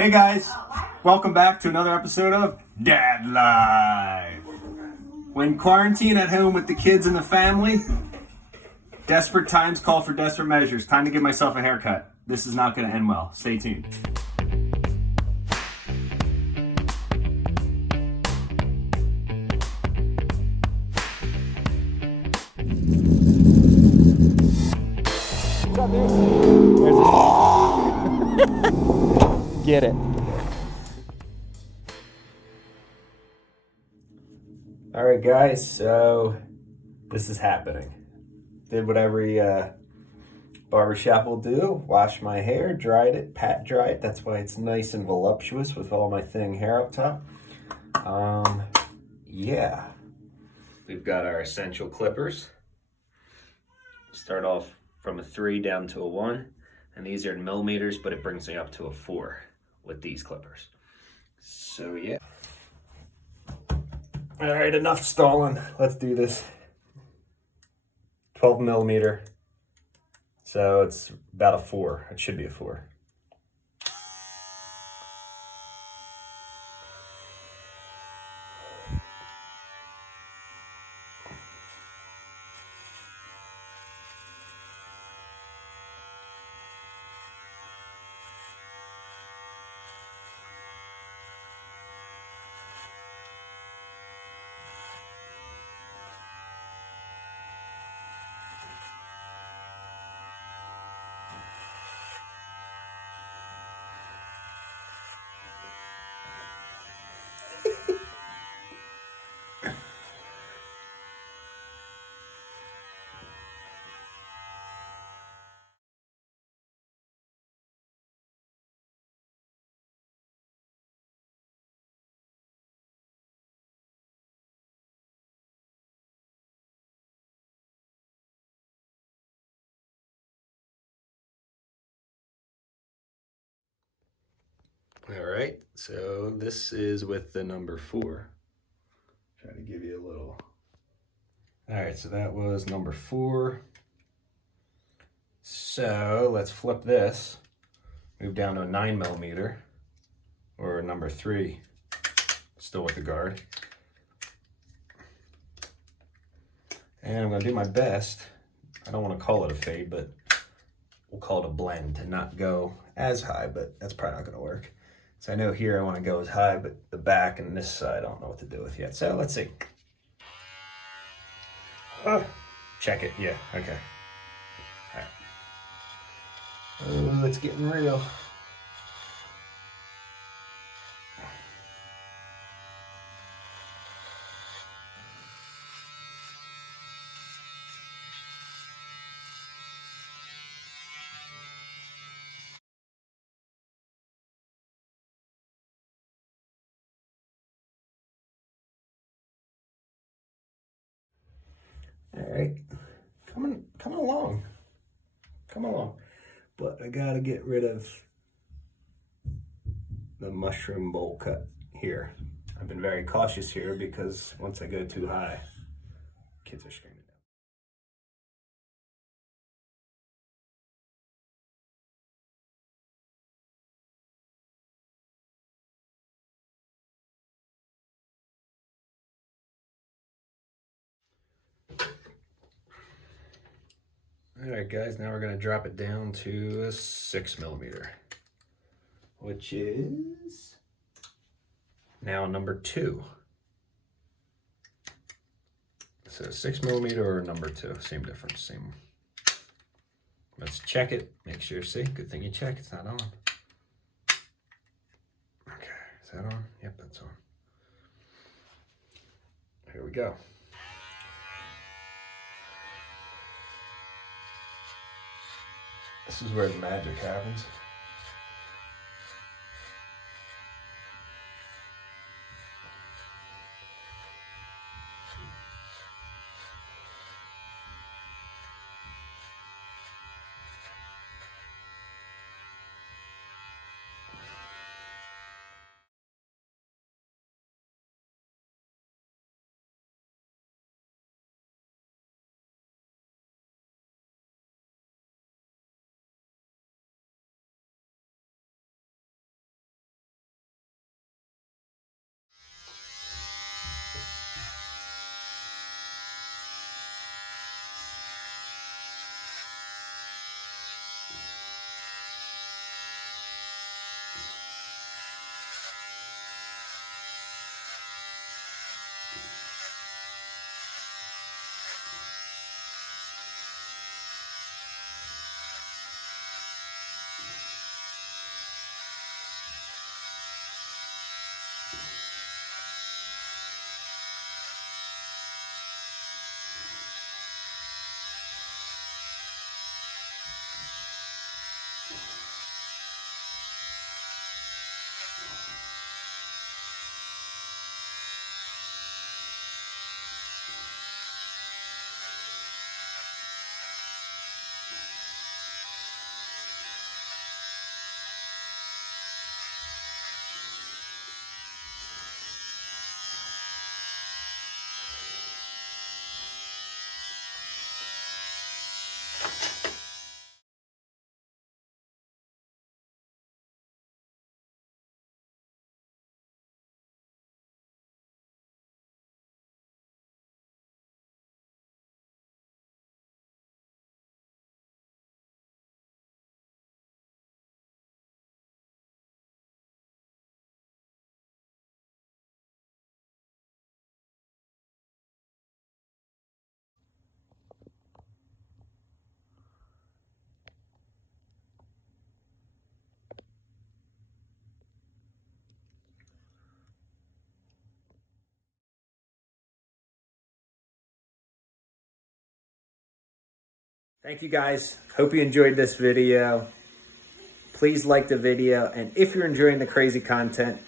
Hey guys, welcome back to another episode of Dadlife. When quarantine at home with the kids and the family, desperate times call for desperate measures. Time to give myself a haircut. This is not going to end well. Stay tuned. What's up, dude? There's Get it. All right, guys, so this is happening. Did what every barbershop will do. Washed my hair, dried it, pat dried. That's why it's nice and voluptuous with all my thin hair up top. Yeah. We've got our essential clippers. Start off from a 3 down to a 1. And these are in millimeters, but it brings me up to a 4 with these clippers. So, yeah. All right, enough stalling. Let's do this. 12 millimeter. So it's about a 4. It should be a 4. All right, so this is with the number 4. Try to give you a little. All right, so that was number 4. So let's flip this. Move down to a 9 millimeter or number 3, still with the guard. And I'm gonna do my best. I don't want to call it a fade, but we'll call it a blend and not go as high, but that's probably not gonna work. So I know here I want to go as high, but the back and this side I don't know what to do with yet. So let's see. Oh, check it. Yeah, okay. All right. Oh, it's getting real. All right, coming along, but I gotta get rid of the mushroom bowl cut here. I've been very cautious here because once I go too high, kids are screaming. All right, guys, now we're gonna drop it down to a 6 millimeter, which is now number 2. So 6 millimeter or number 2, same difference, same. Let's check it, make sure, see, good thing you check, it's not on. Okay, is that on? Yep, that's on. Here we go. This is where the magic happens. Thank you guys. Hope you enjoyed this video. Please like the video, and if you're enjoying the crazy content,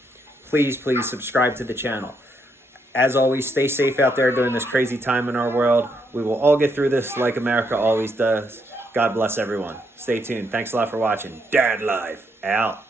please subscribe to the channel. As always, stay safe out there during this crazy time in our world. We will all get through this like America always does. God bless everyone. Stay tuned. Thanks a lot for watching. Dadlife out.